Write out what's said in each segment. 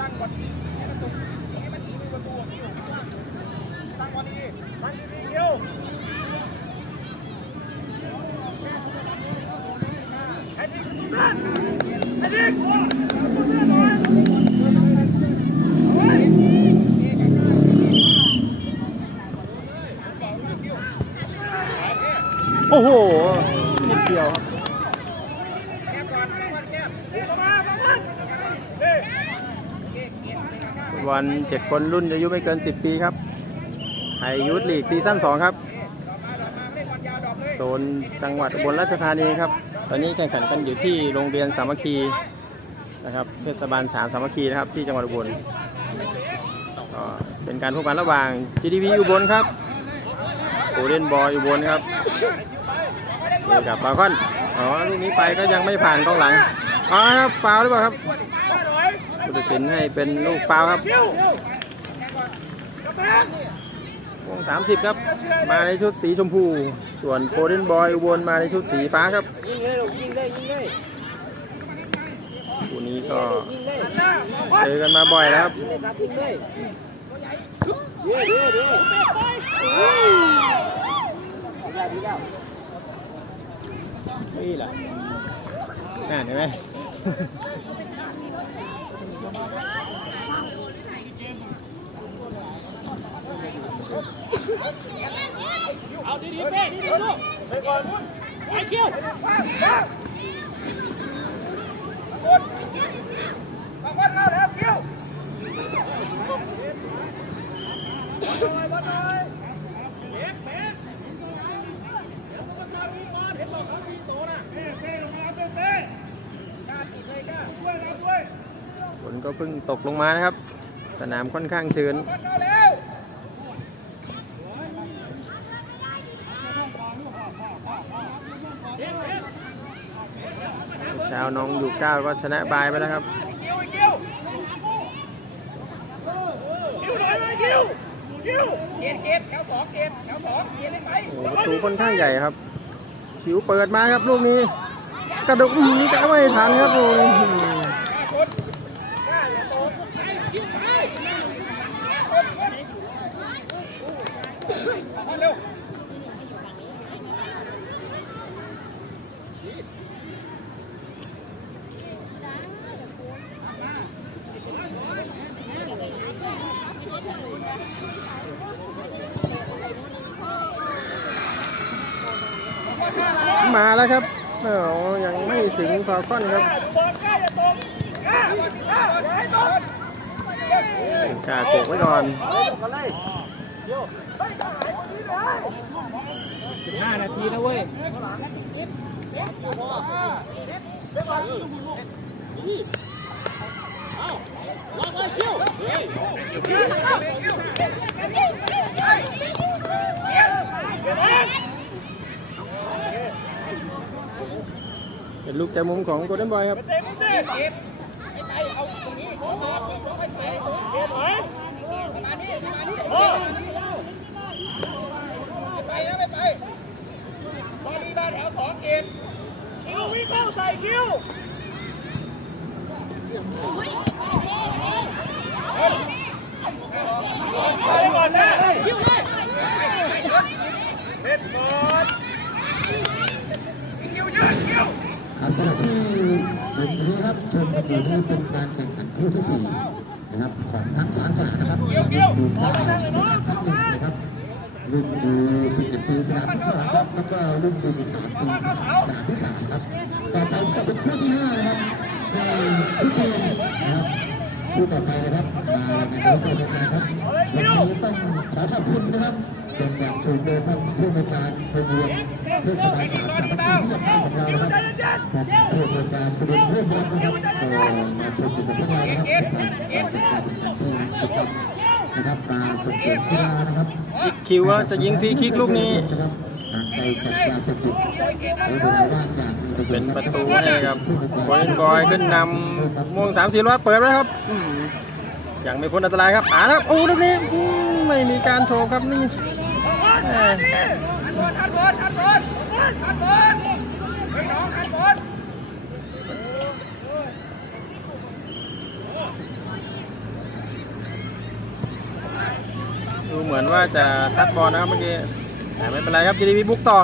ตั้งก่อนให้มันตรงให้มันอีมีประตูคิวตั้งก่อนดีตั้งดีๆคิวให้ดีขึ้นมาให้ดีกว่า โอ้โหนิดเดียวครับ แคบก่อนแคบแคบเข้ามาเข้ามา วันเจ็ดคนรุ่นอายุไม่เกิน 10 ปีครับไทยยูทลีกซีซั่น2ครับโซนจังหวัดอุบลราชธานีครับ ตอนนี้แข่งขันกันอยู่ที่โรงเรียนสามัคคีนะครับเทศบาลสามสามัคคีนะครับที่จังหวัดอุบลเป็นการพบกันระหว่าง GDP อุบลครับโอเดนบอยอุบลครับเจอกับบาคอนอ๋อลูกนี้ไปก็ยังไม่ผ่านกองหลังอ๋อครับฟาวหรือเปล่าครับ ผู้ตัดสินให้เป็นลูกฟาวครับวง 30 ครับ มาในชุดสีชมพู ส่วนโ o เดนบอยอุบลมาในชุดสีฟ้าครับยิงเลยลูกยิงเลยยิงเลยคู่นี้ก็เจอกันมาบ่อยแล้วครับดีดีดีนี่แหละน่าเห็นไหม เอาดีๆเป้ดีๆลูกไปก่อนไปคิวคนบางคนเอาแล้วคิวบอลหน่อยบอลหน่อยเบ็ดเบ็ดเดี๋ยวมันจะวิ่งมาเห็นบอกเขาวิ่งโตนะเป้เป้ลงมาเป้เป้กล้าติดเลยกล้าช่วยเราด้วยฝนก็เพิ่งตกลงมานะครับ สนามค่อนข้างชื้น เอาวเช้าน้องอยู่เก้าก็ชนะบายไปแล้วครับคิวคิวคิวหน่อยไหมคิวคิวเกตเกตแถวสองเกตแถวสองเกตได้ไหมโอ้ประตูค่อนข้างใหญ่ครับขิวเปิดมาครับลูกนี้ กระดกอื้อหือแต่ไม่ทันครับโอ้ย กล้าชนกล้าอย่าโดนคิวไปกล้าชนชนเร็ว มาแล้วครับโอ้โหยังไม่ถึงฟาลคอนครับบอลกล้าอย่าตกกล้ากล้าอย่าให้ตกกาโกกไว้ก่อนห้านาทีนะเว้ยเป็นลูกแต่มุมของโกลเด้นบอยครับเต็มเตไม่ไปเอาตรงนี้เอามาปุ๊บเราไปใส่เกตไหมประมาณนี้ประมาณนี้ไม่ไปนะไม่ไปบอลดีมาแถวสองเกมคิววิ่งเข้าใส่คิว ไปก่อนนะคิวเลยเล่นก่อนคิวยืนคิว ครับสำหรับที่เห็นอยู่นี้ครับชมกันอยู่นี่เป็นการแข่งขันคู่ที่สี่ นะครับของทั้งสามสนามนะครับรุ่นดูเก้าสนามที่หนึ่งนะครับรุ่นดูสิบเอ็ดปีสนามที่สองครับแล้วก็รุ่นดูสิบสามปีสนามที่สามครับต่อไปจะเป็นคู่ที่ห้านะครับในทุกเกมนะครับคู่ต่อไปนะครับมาในรอบต่อไปนะครับวันนี้ต้องขอขอบคุณนะครับ เป็นอย่างสูงเลยท่านผู้ในวยการโรงเรียนเทศบาลสามสามัคคีที่ยังตั้งของเรานะครับครับผู้อำนวยการประเด็นเรื่องรักนะครับมาชมอยู่กับพวกเรานะครับเป็นการเป็นการเป็นการที่กิจกรรมนะครับการส่งเสริมกีฬานะครับคิวว่าจะยิงฟรีคิกลูกนี้นะครับหากใครจับยาเสพติดหรือเวลาว่างอย่างมีประโยเป็ชนประตูให้ครับโกลบอยขึ้นนำม่วงสามสี่ร้อยเปิดไว้ครับยังไม่พ้นอันตรายครับอ่าแล้วโอ้ลูกนี้ไม่มีการโชว์ครับนี่ันบอลทันบอลทันบอลทันบอลไอ้น้องทันบอดูเหมือนว่าจะทัดบอลนะครับเมื่อกี้แต่ไม่เป็นไรครับจีดีพีบุกต่อ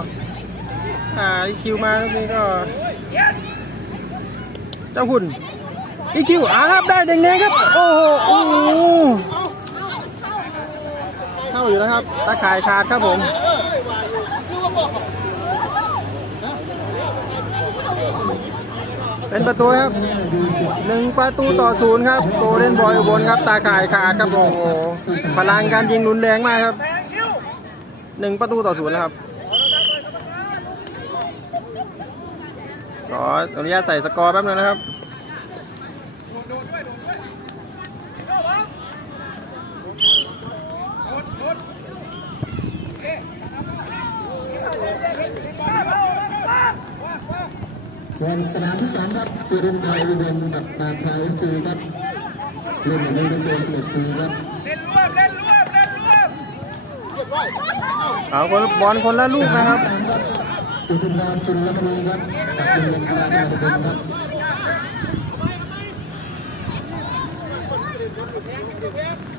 อ่าอีคิวมาตรงนี้ก็ เจ้าหุ่นอีคิวอะครับได้แดงๆครับ โอ้โห เข้าอยู่แล้วครับตาข่ายขาดครับผมเป็นประตูครับหนึ่งประตูต่อศูนย์ครับโกลเด้นบอยบลครับตาข่ายขาดครับโอ้โหพลังการยิงรุนแรงมากครับหนึ่งประตูต่อศูนย์แล้วครับขออนุญาตใส่สกอร์แป๊บนึงนะครับ ส่วนสนามที่สามครับจุรินทร์ไทยอุบลกับนาคาเอ็มซีครับเล่นแบบนี้เป็นเกมสิบเอ็ดปีครับเล่นรวบเล่นรวบเล่นรวบเอาคนละบอลคนละลูกนะครับสามครับอุทุมพรจุลมณีครับกับโรงเรียนกีฬาจังหวัดอุบลครับ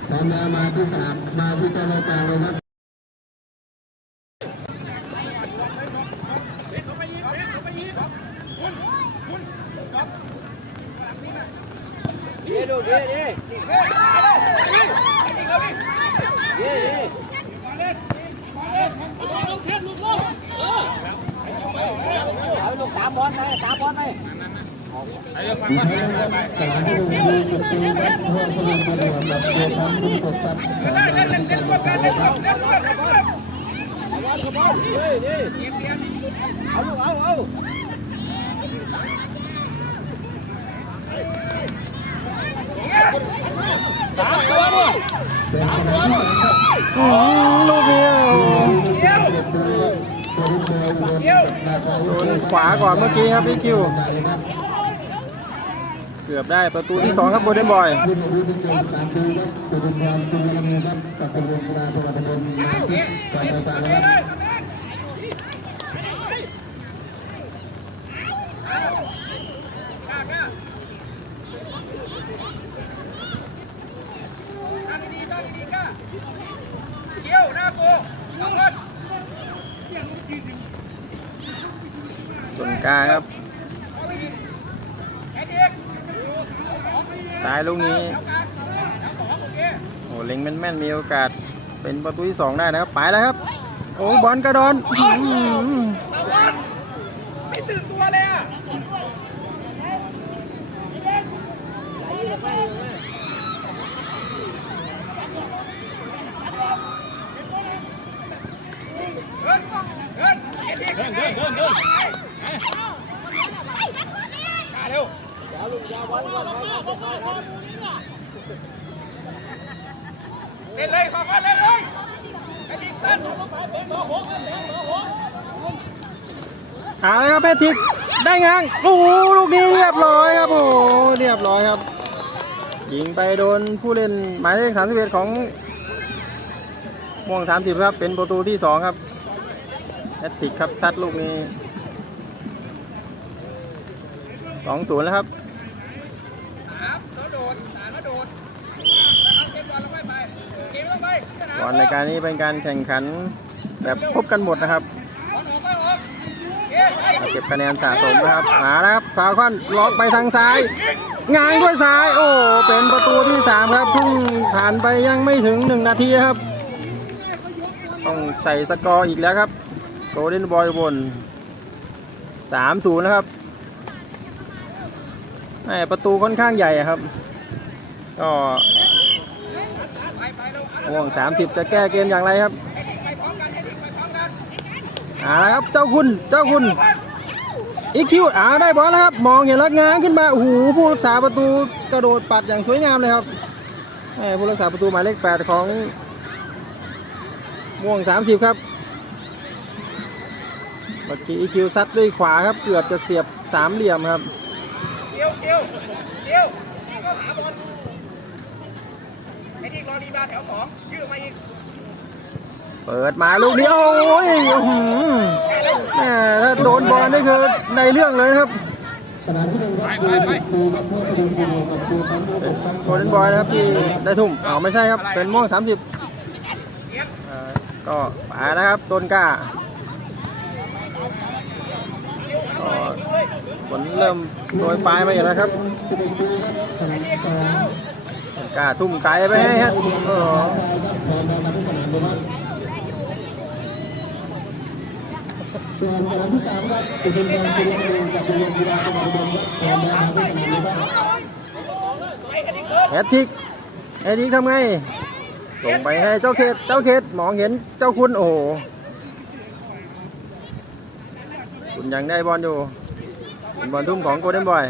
พร้อมแล้วมาที่สนามมาที่เจ้าหน้าที่เลยครับ สนามที่หนึ่งดูสิบปีครับ เอชมบุรีกับตัวพันธุ์ผู้กดครับสนามเล่นเล่นเล่นรวบกันเล่นรวบเล่นรวบเล่นรวบ เป็นสนามที่สามครับ อื้อหือลูกเดียว สิบเอ็ดปีครับตัวรุ่นเบอร์อุบลกับนาคาเอ็ม โด ซี น ขวาก่อนเมื่อกี้ครับพี่คิว เกือบได้ประตูที่สองครับโบเดนบอยรุ่นอาเป็นเกินสารบอุทุมพรจุลมณีครับกับโรงเรียนกีฬาจังหวัดอุบลมาที่การกระจายครับ ตั้งดีๆตั้งดีๆก้าเกี่ยวหน้ากูสองคน ส่วน กาครับเอาไปยิงแค่เด็กซ้ายลูกนี้แล้ลางแล้วสองโอ้เล็งแม่นๆมีโอกาส เป็นประตูที่สองได้นะครับ ไปแล้วครับ โอ้บอลกระดอนไม่ตื่นตัวเลยอะเดินเดินเดินเดินเดินเดินมาเร็วเล่นเลยขอกันเล่นเลยไอ้ดิสัน หาเลยครับแพทริกได้งางโอ้โหลูกนี้เรียบร้อยครับโอ้โหเรียบร้อยครับ ยิงไปโดนผู้เล่นหมายเลข31ของม่วง30ครับ เป็นประตูที่2ครับแพทริกครับซัดลูกนี้2-0แล้วครับสามเขาโดดสามเขาโดดเอาเกมบอลลงไปไปเกมลงไปสนามก่อนในการนี้เป็นการแข่งขันแบบพบกันหมดนะครับ บอลออกไปออก เก็บคะแนนสะสมนะครับมาแล้วครับฟาวคอนล็อกไปทางซ้าย งางด้วยซ้าย โอ้เป็นประตูที่ 3 ครับเพิ่งผ่านไปยังไม่ถึง 1 นาทีครับ ต้องใส่สกอร์อีกแล้วครับโกลเด้นบอยบน3-0นะครับแม่ประตูค่อนข้างใหญ่ครับ ก็วเอาห่วง 30 จะแก้เกมอย่างไรครับห้ทีมไปพร้อมกันให้ทีมไปพร้อมกันเอาครับ เจ้าคุณ เจ้าคุณ อีคิวอ่าได้บอลแล้วครับ มองเห็นแล้วง้างขึ้นมาโอ้โหผู้รักษาประตูกระโดดปัดอย่างสวยงามเลยครับผู้รักษาประตูหมายเลข 8 ของ ม่วง 30 ครับเมื่อกี้อีคิวซัดด้วยขวาครับ เกือบจะเสียบสามเหลี่ยมครับเกียวเกียวเกี่ยวนี่ก็หาบอลให้ทีมรอดีมาแถวสองยืดออกมาอีก เปิดมาลูกนี้โอ้ยแหมถ้าโดนบอลนี่คือในเรื่องเลยครับสนามที่หนึ่งครับดูสิบปีครับเพื่อชมบุรีกับตัวพันธุ์ผู้กดครับโกลเดนบอยนะครับที่ได้ทุ่มอ๋อไม่ใช่ครับเป็นม่วง30เกียนก็ไปนะครับต้นกล้าก็ฝนเริ่มโรยปลายมาอยู่แล้วครับต้นกล้าทุ่มไกลไปให้ครับโอ้โห พร้อมมาทุก ส่วนสนามที่สามครับอุดมการกุลเองกับโรงเรียนกีฬาจังหวัดอุบลครับพร้อมมาทุกสนามเลยครับแฮตทิกแฮตทิกทำไง ส่งไปให้เจ้าเขตเจ้าเขตมองเห็นเจ้าคุณโอ้โหคุณยังได้บอลอยู่เป็นบอลทุ่มของโกลเด้นบอย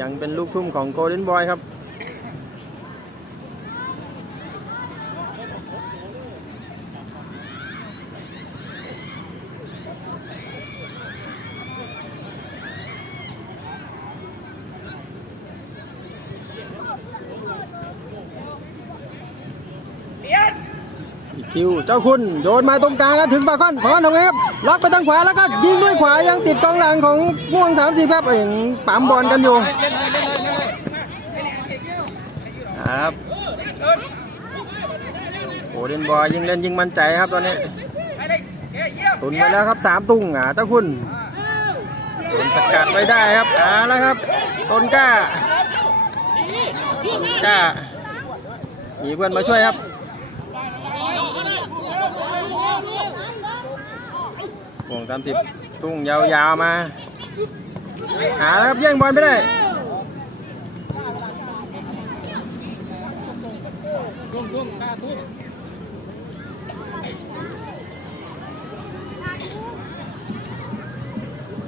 ยังเป็นลูกทุ่มของโกลเด้นบอยครับ คิว เจ้าคุณโยนมาตรงกลางแล้วถึงฝาก้อนฝาก้อนทำไงครับ ล็อกไปทางขวาแล้วก็ยิงด้วยขวายังติดกองหลังของม่วงสามสิบครับเห็นปั๊มบอลกันอยู่ครับโอเดนบอยยิงเล่นยิงมั่นใจครับตอนนี้ ตุนไปแล้วครับสามตุ้งอะเจ้าคุณโดนสกัดไปได้ครับอ่าแล้วครับต้นกล้าต้นกล้ามีเพื่อนมาช่วยครับ วงสามสิบตุ้งยาวๆมาหาแล้วครับแย่งบอลไปได้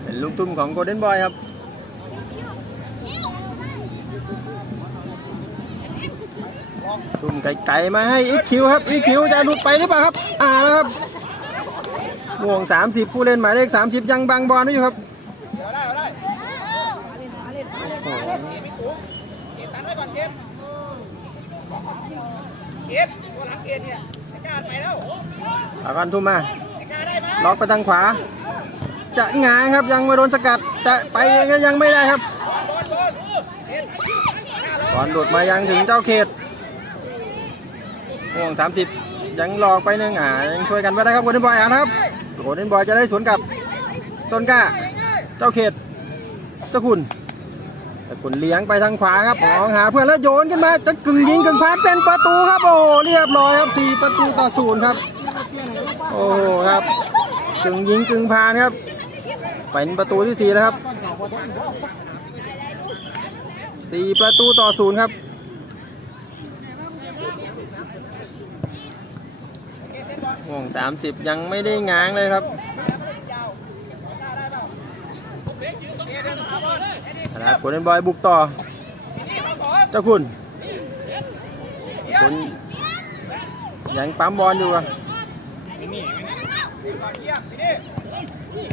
เป็นลูกตุ้มของโกลเด้นบอยครับ ตุ้มไก่ๆมาให้อีคิวครับอีคิวจะหลุดไปหรือเปล่าครับ อ่าแล้วครับม่วง 30 ผู้เล่นหมายเลข 30 ยังบังบอลไว้อยู่ครับเดี๋ยวได้เดี๋ยวได้เก็บตันไว้ก่อนเก็บเก็บตัวหลังเกตเนี่ยไอ้กล้าไปแล้วอากันทุ่มมาไอ้กล้าได้ไหมล็อกไปทางขวา จะงางครับยังไม่โดนสกัด จะไปเองก็ยังไม่ได้ครับบอลบอลบอลเก็บหน้าลงบอลหลุดมายังถึงเจ้าเขต ม่วง 30 ยังหลอกไปหนึ่งอ่ายังช่วยกันไปได้ครับโกลเด้นบอยอะนะครับโกลเด้นบอยจะได้สวนกับต้นกล้า เจ้าเขต เจ้าคุณแต่คุณเลี้ยงไปทางขวาครับมองหาเพื่อนแล้วโยนขึ้นมาจะกึ่งยิงกึ่งพานเป็นประตูครับโอ้เรียบร้อยครับ4ประตูต่อศูนย์ครับ โอ้โหครับกึ่งยิงกึ่งพานครับเป็นประตูที่สี่แล้วครับสี่ประตูต่อศูนย์ครับ ห่วงสามสิบยังไม่ได้ง้างเลยครับนะครับคุณบอยบุกต่อ เจ้าคุณคุณยังปั๊มบอลอยู่อะก่อนเยี่ยมพี่นี่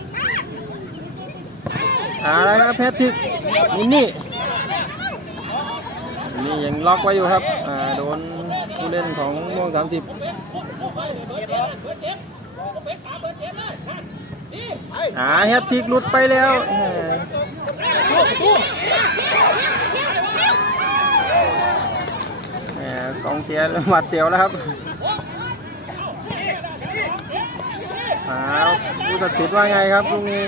เอาละครับแพทริกมินนี่นี่ยังล็อกไว้อยู่ครับอ่าโดนผู้เล่นของม่วง30 อ่าแฮตทิกหลุดไปแล้วแหมกองเชียร์หวัดเสียวแล้วครับอ้าวผู้ตัดสินว่าไงครับลูกนี้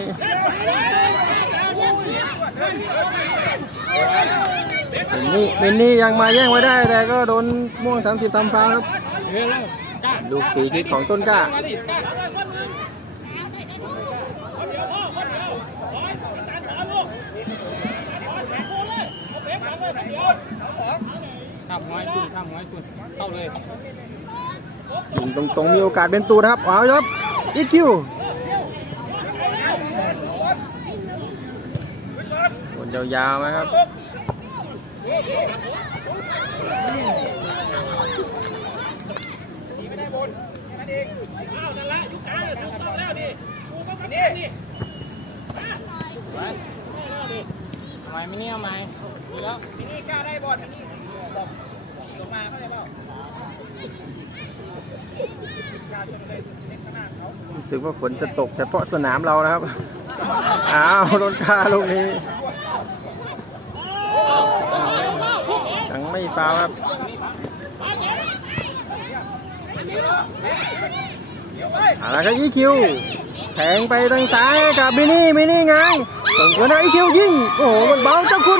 เป็นนี่เป็นนี่ยังมาแย่งไว้ได้แต่ก็โดนม่วง30ทำฟาวครับ ลูกสีคิกของต้นกล้าข้ามน้อยขึ้นข้ามน้อยขึ้นเข้าเลยยิงตรงๆมีโอกาสเป็นตูนะครับเอาครับอีคิวคนยาวๆนะครับดีไม่ได้ บนแค่นั้นเองอ้าวนั่นละอยู่กลางเลยถูกต้องแล้วดิกูก็มานี่นี่ทำไมไม่เนี่ยทำไมดีแล้วพี่นี่กล้าได้บอลมันนี่บอกฉีกออกมาเข้าใจเปล่ากล้าชนเลยเล็กข้างหน้าเขารู้สึกว่าฝนจะตกเฉพาะสนามเรานะครับ อ้าวโดนคาลูกนี้ฟาวล์ครับ เอาละครับอีคิวแทงไปทางซ้ายกับมินี่มินี่ไงส่งตัวนะอีคิวยิงโอ้โหมันเบาเจ้าคุณ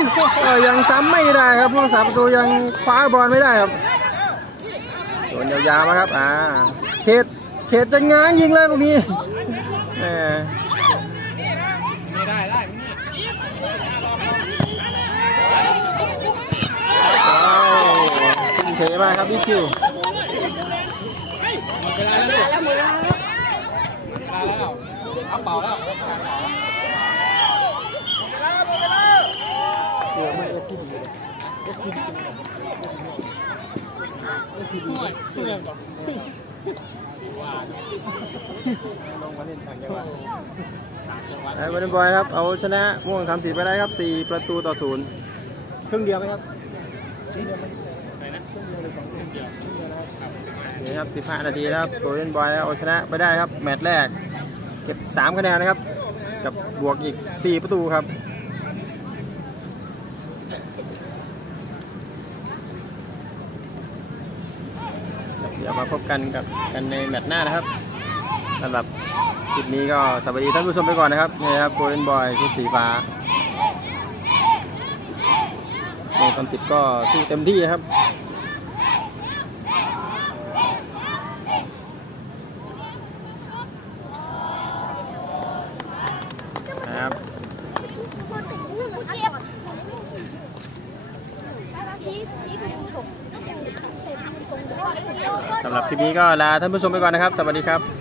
ยังซ้ำไม่ได้ครับผู้รักษาประตูยังคว้าบอลไม่ได้ครับโดนยาวๆมาครับอ่าเขตเขตจะงางยิงเลยตรงนี้แหมไม่ได้ได้เทมากครับอีคิว เวลาแล้วแล้วมือแล้ว เอาเป่าแล้วไอ้บอลบอยครับ เอาชนะม่วง30ไปได้ครับ4ประตูต่อศูนย์ครึ่งเดียวไหมครับนี่ครับ 15 นาทีครับโกลเด้นบอยเอาชนะไปได้ครับ แมตช์แรก ก็บ3คะแนนนะครับ กับบวกอีก 4 ประตูครับเดี๋ยวมาพบกันกับกันในแมตช์หน้านะครับสำหรับคลิปนี้ก็สวัสดีท่านผู้ชมไปก่อนนะครับนี่นะครับโกลเด้นบอยชุดสีฟ้าในคอนสิบก็สู้เต็มที่ครับ ชี้ชี้ตรงตรงเต็มตรง สำหรับคลิป นี้ก็ลาท่านผู้ชมไปก่อนนะครับ สวัสดีครับ